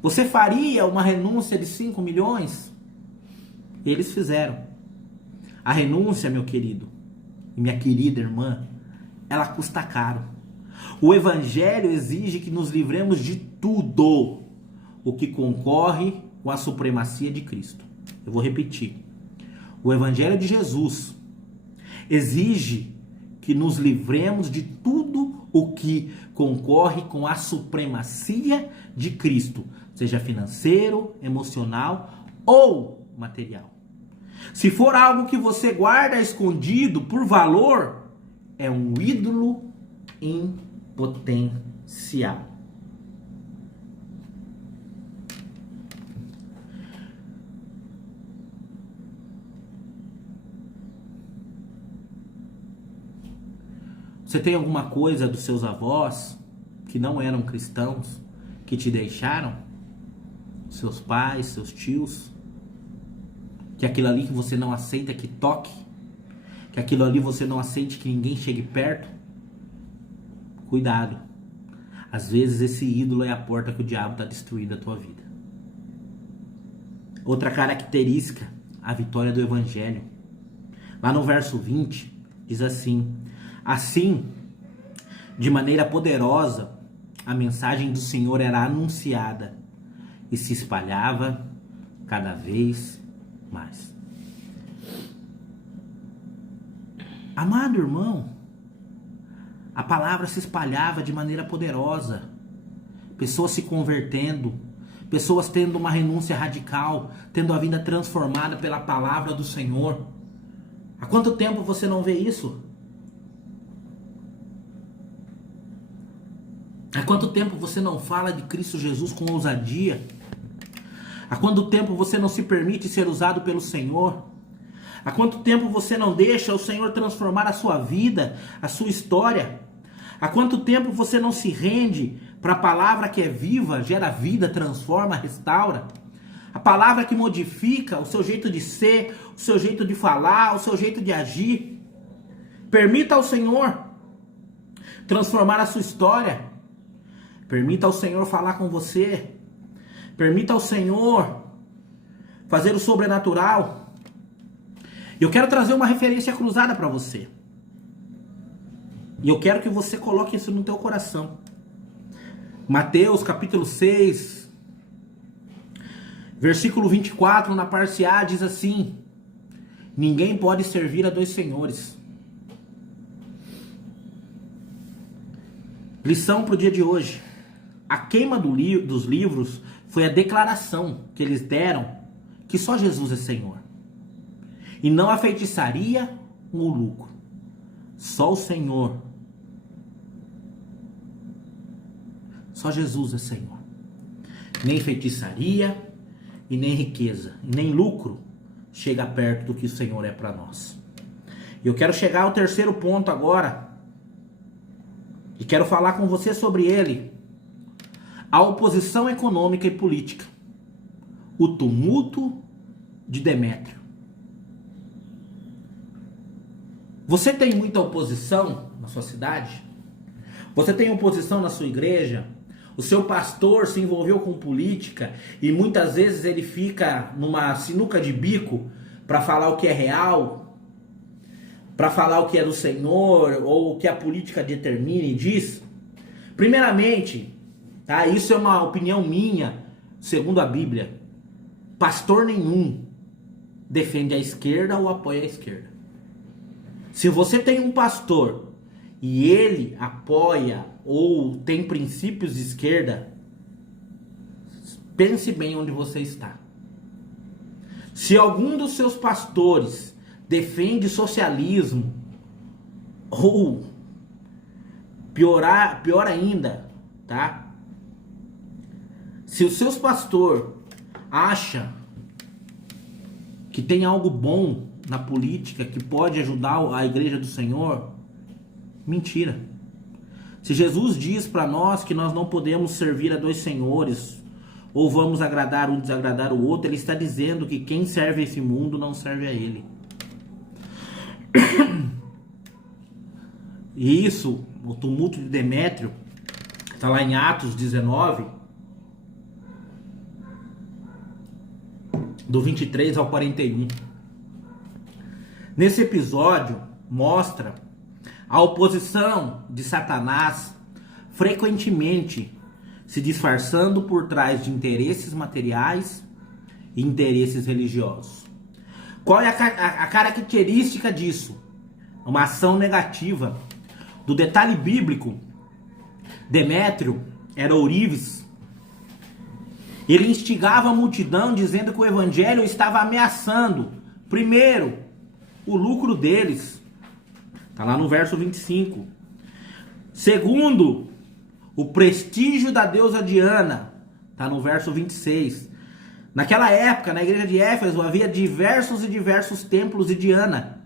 Você faria uma renúncia de 5 milhões? Eles fizeram. A renúncia, meu querido e minha querida irmã, ela custa caro. O Evangelho exige que nos livremos de tudo o que concorre com a supremacia de Cristo. Eu vou repetir. O Evangelho de Jesus exige que nos livremos de tudo o que concorre com a supremacia de Cristo, seja financeiro, emocional ou material. Se for algo que você guarda escondido por valor, é um ídolo em potencial. Você tem alguma coisa dos seus avós que não eram cristãos, que te deixaram? Seus pais, seus tios? Que aquilo ali que você não aceita que toque? Que aquilo ali você não aceite que ninguém chegue perto? Cuidado. Às vezes esse ídolo é a porta que o diabo está destruindo a tua vida. Outra característica, a vitória do Evangelho. Lá no verso 20, diz assim: assim, de maneira poderosa, a mensagem do Senhor era anunciada e se espalhava cada vez mais. Amado irmão, a palavra se espalhava de maneira poderosa. Pessoas se convertendo, pessoas tendo uma renúncia radical, tendo a vida transformada pela palavra do Senhor. Há quanto tempo você não vê isso? Há quanto tempo você não fala de Cristo Jesus com ousadia? Há quanto tempo você não se permite ser usado pelo Senhor? Há quanto tempo você não deixa o Senhor transformar a sua vida, a sua história? Há quanto tempo você não se rende para a palavra que é viva, gera vida, transforma, restaura? A palavra que modifica o seu jeito de ser, o seu jeito de falar, o seu jeito de agir. Permita ao Senhor transformar a sua história. Permita ao Senhor falar com você. Permita ao Senhor fazer o sobrenatural. Eu quero trazer uma referência cruzada para você. E eu quero que você coloque isso no teu coração. Mateus capítulo 6, versículo 24, na parte A, diz assim: ninguém pode servir a dois senhores. Lição para o dia de hoje. A queima dos livros foi a declaração que eles deram que só Jesus é Senhor. E não a feitiçaria ou o lucro. Só o Senhor. Só Jesus é Senhor. Nem feitiçaria e nem riqueza e nem lucro chega perto do que o Senhor é para nós. Eu quero chegar ao terceiro ponto agora. E quero falar com você sobre ele. A oposição econômica e política. O tumulto de Demétrio. Você tem muita oposição na sua cidade? Você tem oposição na sua igreja? o seu pastor se envolveu com política e muitas vezes ele fica numa sinuca de bico para falar o que é real, para falar o que é do Senhor ou o que a política determina e diz. Primeiramente, tá? Isso é uma opinião minha, segundo a Bíblia. Pastor nenhum defende a esquerda ou apoia a esquerda. Se você tem um pastor e ele apoia ou tem princípios de esquerda, pense bem onde você está. Se algum dos seus pastores defende socialismo ou pior ainda, tá? Se o seu pastor acha que tem algo bom na política que pode ajudar a igreja do Senhor, mentira. Se Jesus diz para nós que nós não podemos servir a dois senhores, ou vamos agradar um, desagradar o outro, ele está dizendo que quem serve esse mundo não serve a ele. E isso, o tumulto de Demétrio, está lá em Atos 19, do 23 ao 41. Nesse episódio, mostra a oposição de Satanás frequentemente se disfarçando por trás de interesses materiais e interesses religiosos. Qual é a característica disso? Uma ação negativa. Do detalhe bíblico, Demétrio era ourives. Ele instigava a multidão dizendo que o evangelho estava ameaçando, primeiro, o lucro deles. Está lá no verso 25. Segundo, o prestígio da deusa Diana. Está no verso 26. Naquela época, na igreja de Éfeso, havia diversos templos de Diana.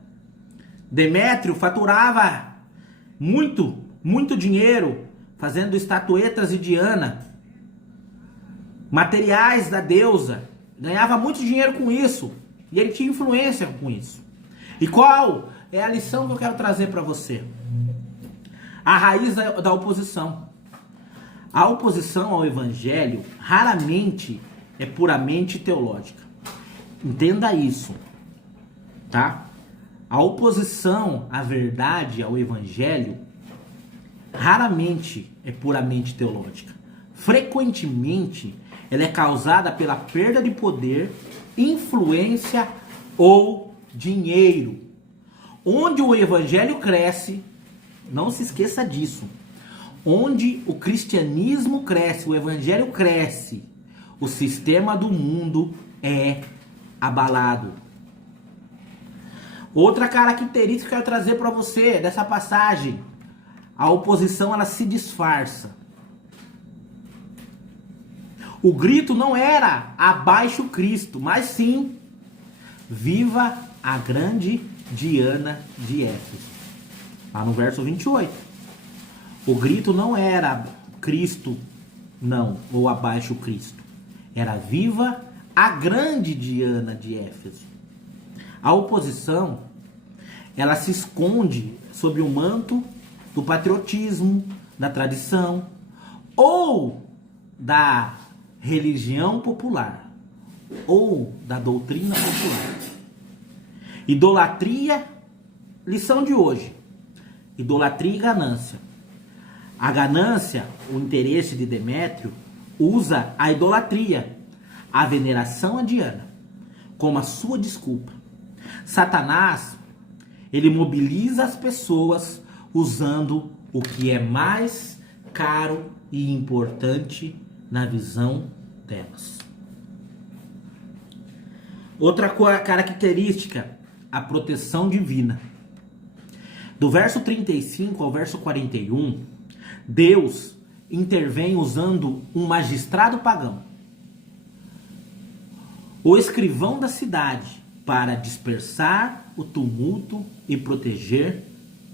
Demétrio faturava muito dinheiro fazendo estatuetas de Diana, materiais da deusa. Ganhava muito dinheiro com isso. E ele tinha influência com isso. E qual é a lição que eu quero trazer para você? A raiz da oposição. A oposição ao evangelho raramente é puramente teológica. Entenda isso, tá? A oposição à verdade, ao evangelho, raramente é puramente teológica. Frequentemente, ela é causada pela perda de poder, influência ou dinheiro. Onde o evangelho cresce, não se esqueça disso. Onde o cristianismo cresce, o evangelho cresce, o sistema do mundo é abalado. Outra característica que eu quero trazer para você dessa passagem: a oposição, ela se disfarça. O grito não era abaixo Cristo, mas sim viva a grande Diana de Éfeso. Lá no verso 28. O grito não era Cristo, não, ou abaixo Cristo. Era viva a grande Diana de Éfeso. A oposição, ela se esconde sob o manto do patriotismo, da tradição ou da religião popular ou da doutrina popular. Idolatria, lição de hoje: idolatria e ganância. A ganância, o interesse de Demétrio, usa a idolatria, a veneração a Diana, como a sua desculpa. Satanás, ele mobiliza as pessoas usando o que é mais caro e importante na visão delas. Outra característica, a proteção divina. Do verso 35 ao verso 41, Deus intervém usando um magistrado pagão, o escrivão da cidade, para dispersar o tumulto e proteger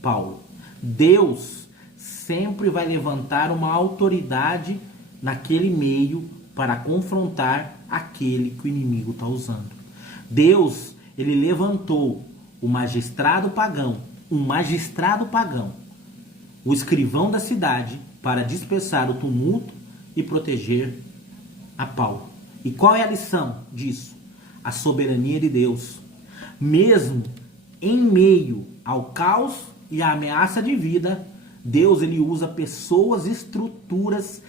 Paulo. Deus sempre vai levantar uma autoridade naquele meio para confrontar aquele que o inimigo está usando. Deus, ele levantou o magistrado pagão, o escrivão da cidade, para dispersar o tumulto e proteger a Paulo. E qual é a lição disso? A soberania de Deus. Mesmo em meio ao caos e à ameaça de vida, Deus ele usa pessoas e estruturas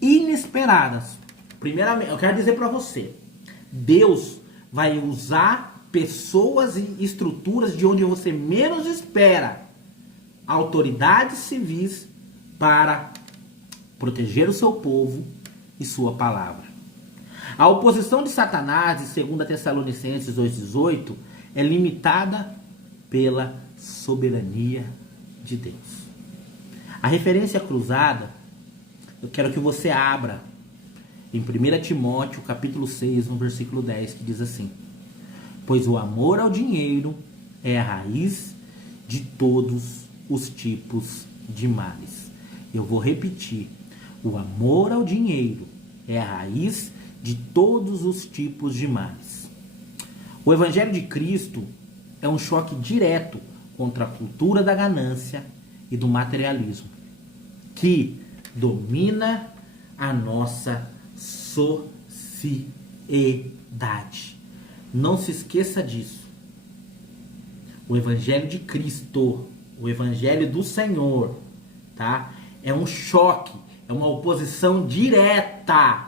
inesperadas. Primeiramente, eu quero dizer para você, Deus vai usar pessoas e estruturas de onde você menos espera, autoridades civis, para proteger o seu povo e sua palavra. A oposição de Satanás, de 2 Tessalonicenses 2,18, é limitada pela soberania de Deus. A referência cruzada, eu quero que você abra em 1 Timóteo, capítulo 6, no versículo 10, que diz assim: pois o amor ao dinheiro é a raiz de todos os tipos de males. Eu vou repetir. O amor ao dinheiro é a raiz de todos os tipos de males. O Evangelho de Cristo é um choque direto contra a cultura da ganância e do materialismo, que domina a nossa sociedade. Não se esqueça disso. O Evangelho de Cristo, o Evangelho do Senhor, tá? É um choque, é uma oposição direta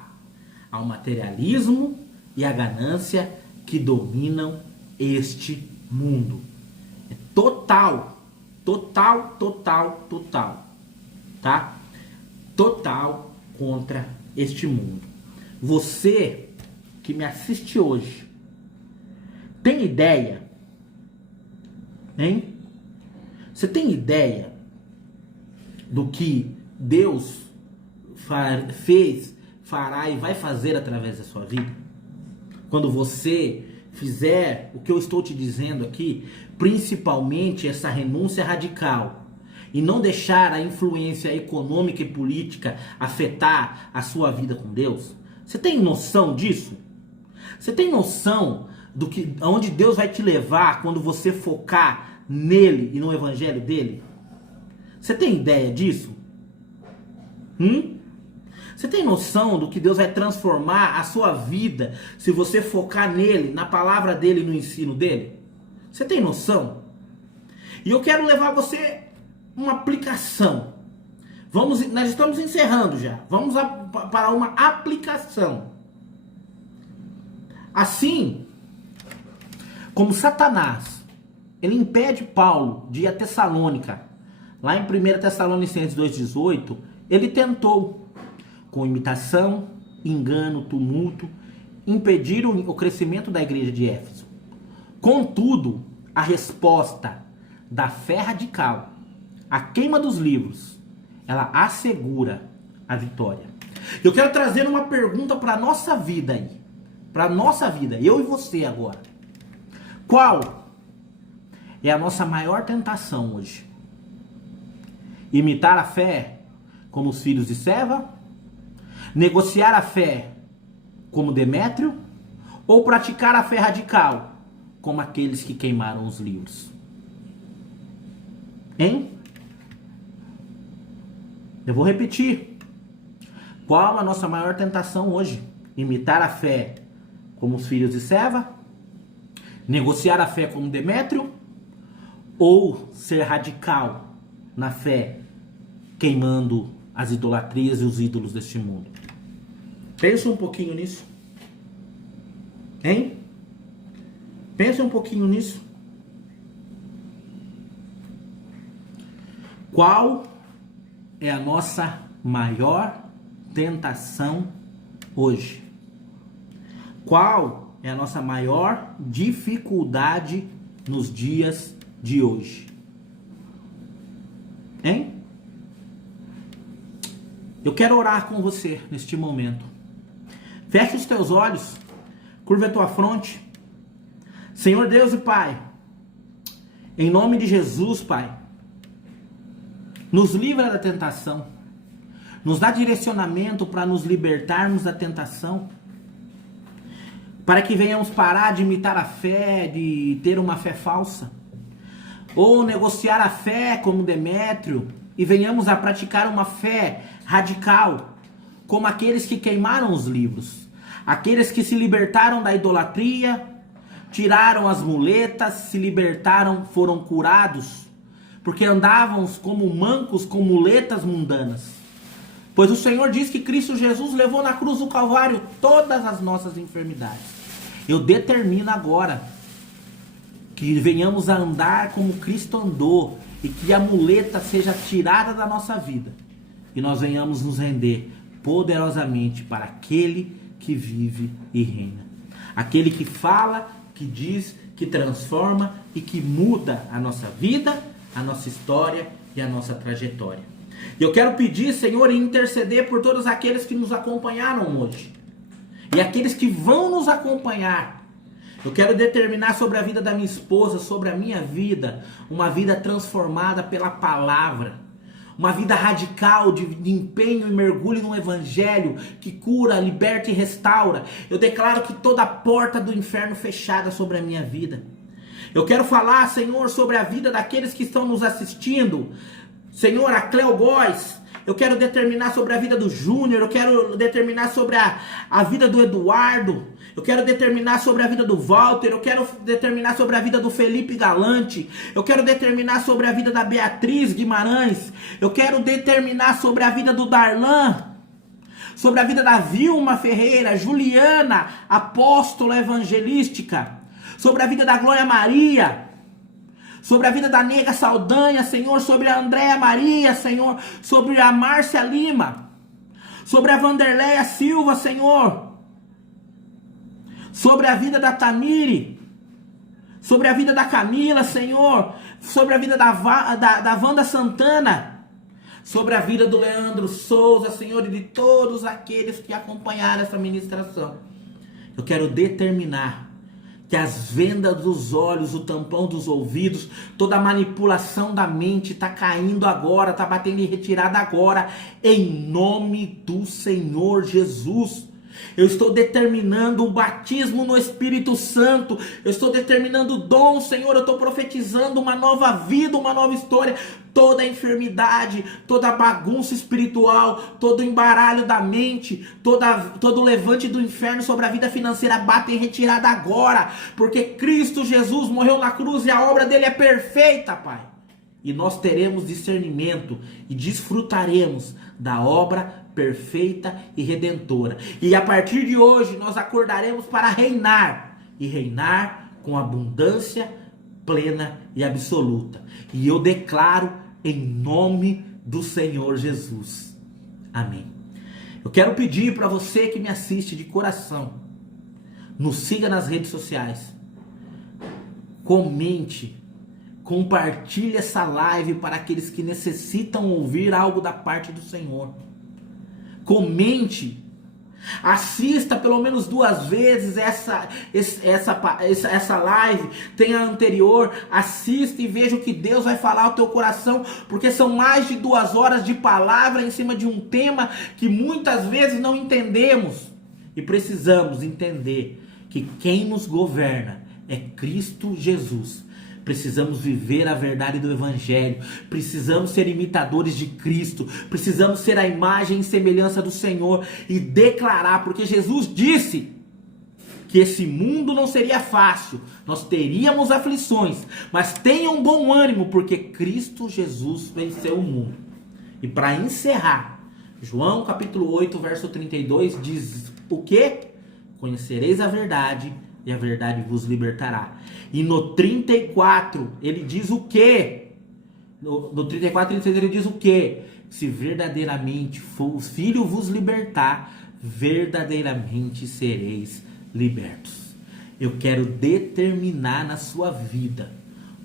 ao materialismo e à ganância que dominam este mundo. É total, tá? Total contra este mundo. Você que me assiste hoje, tem ideia? Hein? Você tem ideia do que Deus fez, fará e vai fazer através da sua vida? Quando você fizer o que eu estou te dizendo aqui, principalmente essa renúncia radical, e não deixar a influência econômica e política afetar a sua vida com Deus, você tem noção disso? Você tem noção do que, aonde Deus vai te levar quando você focar nele e no evangelho dele? Você tem ideia disso? Você tem noção do que Deus vai transformar a sua vida se você focar nele, na palavra dele e no ensino dele? Você tem noção? E eu quero levar você uma aplicação. Nós estamos encerrando já. Vamos para uma aplicação. Assim como Satanás, ele impede Paulo de ir a Tessalônica, lá em 1 Tessalonicenses 2,18, ele tentou, com imitação, engano, tumulto, impedir o crescimento da igreja de Éfeso. Contudo, a resposta da fé radical, a queima dos livros, ela assegura a vitória. Eu quero trazer uma pergunta para a nossa vida aí. Para a nossa vida, eu e você agora. Qual é a nossa maior tentação hoje? Imitar a fé como os filhos de Seva? Negociar a fé como Demétrio? Ou praticar a fé radical como aqueles que queimaram os livros? Hein? Eu vou repetir. Qual a nossa maior tentação hoje? Imitar a fé como os filhos de Seva? Negociar a fé como Demétrio? Ou ser radical na fé, queimando as idolatrias e os ídolos deste mundo? Pensa um pouquinho nisso. Hein? Pensa um pouquinho nisso. Qual é a nossa maior tentação hoje? Qual é a nossa maior dificuldade nos dias de hoje? Hein? Eu quero orar com você neste momento. Feche os teus olhos, curva a tua fronte. Senhor Deus e Pai, em nome de Jesus, Pai, nos livra da tentação, nos dá direcionamento para nos libertarmos da tentação, para que venhamos parar de imitar a fé, de ter uma fé falsa, ou negociar a fé como Demétrio, e venhamos a praticar uma fé radical, como aqueles que queimaram os livros, aqueles que se libertaram da idolatria, tiraram as muletas, se libertaram, foram curados, porque andavam como mancos com muletas mundanas. Pois o Senhor diz que Cristo Jesus levou na cruz do Calvário todas as nossas enfermidades. Eu determino agora que venhamos a andar como Cristo andou e que a muleta seja tirada da nossa vida e nós venhamos nos render poderosamente para aquele que vive e reina. Aquele que fala, que diz, que transforma e que muda a nossa vida, a nossa história e a nossa trajetória. Eu quero pedir, Senhor, e interceder por todos aqueles que nos acompanharam hoje e aqueles que vão nos acompanhar. Eu quero determinar sobre a vida da minha esposa, sobre a minha vida, uma vida transformada pela palavra. Uma vida radical de empenho e mergulho no evangelho que cura, liberta e restaura. Eu declaro que toda a porta do inferno fechada sobre a minha vida. Eu quero falar, Senhor, sobre a vida daqueles que estão nos assistindo. Senhor, a Cleo Góes. Eu quero determinar sobre a vida do Júnior. Eu quero determinar sobre a vida do Eduardo. Eu quero determinar sobre a vida do Walter. Eu quero determinar sobre a vida do Felipe Galante. Eu quero determinar sobre a vida da Beatriz Guimarães. Eu quero determinar sobre a vida do Darlan. Sobre a vida da Vilma Ferreira, Juliana, apóstola evangelística. Sobre a vida da Glória Maria. Sobre a vida da Nega Saldanha, Senhor. Sobre a Andréa Maria, Senhor. Sobre a Márcia Lima. Sobre a Vanderleia Silva, Senhor. Sobre a vida da Tamiri, sobre a vida da Camila, Senhor, sobre a vida da Wanda Santana, sobre a vida do Leandro Souza, Senhor, e de todos aqueles que acompanharam essa ministração. Eu quero determinar que as vendas dos olhos, o tampão dos ouvidos, toda a manipulação da mente está caindo agora, está batendo em retirada agora, em nome do Senhor Jesus. Eu estou determinando o batismo no Espírito Santo. Eu estou determinando o dom, Senhor. Eu estou profetizando uma nova vida, uma nova história. Toda a enfermidade, toda a bagunça espiritual, todo o embaralho da mente, todo o levante do inferno sobre a vida financeira bate em retirada agora. Porque Cristo Jesus morreu na cruz e a obra dele é perfeita, Pai. E nós teremos discernimento e desfrutaremos da obra perfeita e redentora. E a partir de hoje nós acordaremos para reinar. E reinar com abundância plena e absoluta. E eu declaro em nome do Senhor Jesus. Amém. Eu quero pedir para você que me assiste de coração, nos siga nas redes sociais. Comente. Compartilhe essa live para aqueles que necessitam ouvir algo da parte do Senhor. Comente. Assista pelo menos 2 vezes essa live. Tem a anterior. Assista e veja o que Deus vai falar ao teu coração. Porque são mais de 2 horas de palavra em cima de um tema que muitas vezes não entendemos. E precisamos entender que quem nos governa é Cristo Jesus. Precisamos viver a verdade do Evangelho. Precisamos ser imitadores de Cristo. Precisamos ser a imagem e semelhança do Senhor. E declarar, porque Jesus disse que esse mundo não seria fácil. Nós teríamos aflições. Mas tenham bom ânimo, porque Cristo Jesus venceu o mundo. E para encerrar, João capítulo 8, verso 32 diz o quê? Conhecereis a verdade e a verdade vos libertará. E no 34 ele diz o quê? No 34 ele diz o quê? Se verdadeiramente for o Filho vos libertar, verdadeiramente sereis libertos. Eu quero determinar na sua vida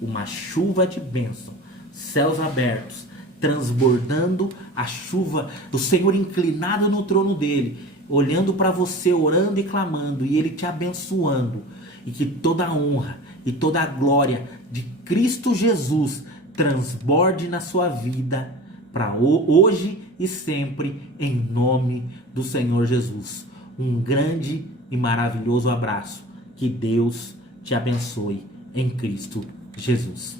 uma chuva de bênção, céus abertos, transbordando a chuva do Senhor inclinado no trono dele, olhando para você, orando e clamando, e ele te abençoando, e que toda a honra e toda a glória de Cristo Jesus transborde na sua vida para hoje e sempre, em nome do Senhor Jesus. Um grande e maravilhoso abraço. Que Deus te abençoe em Cristo Jesus.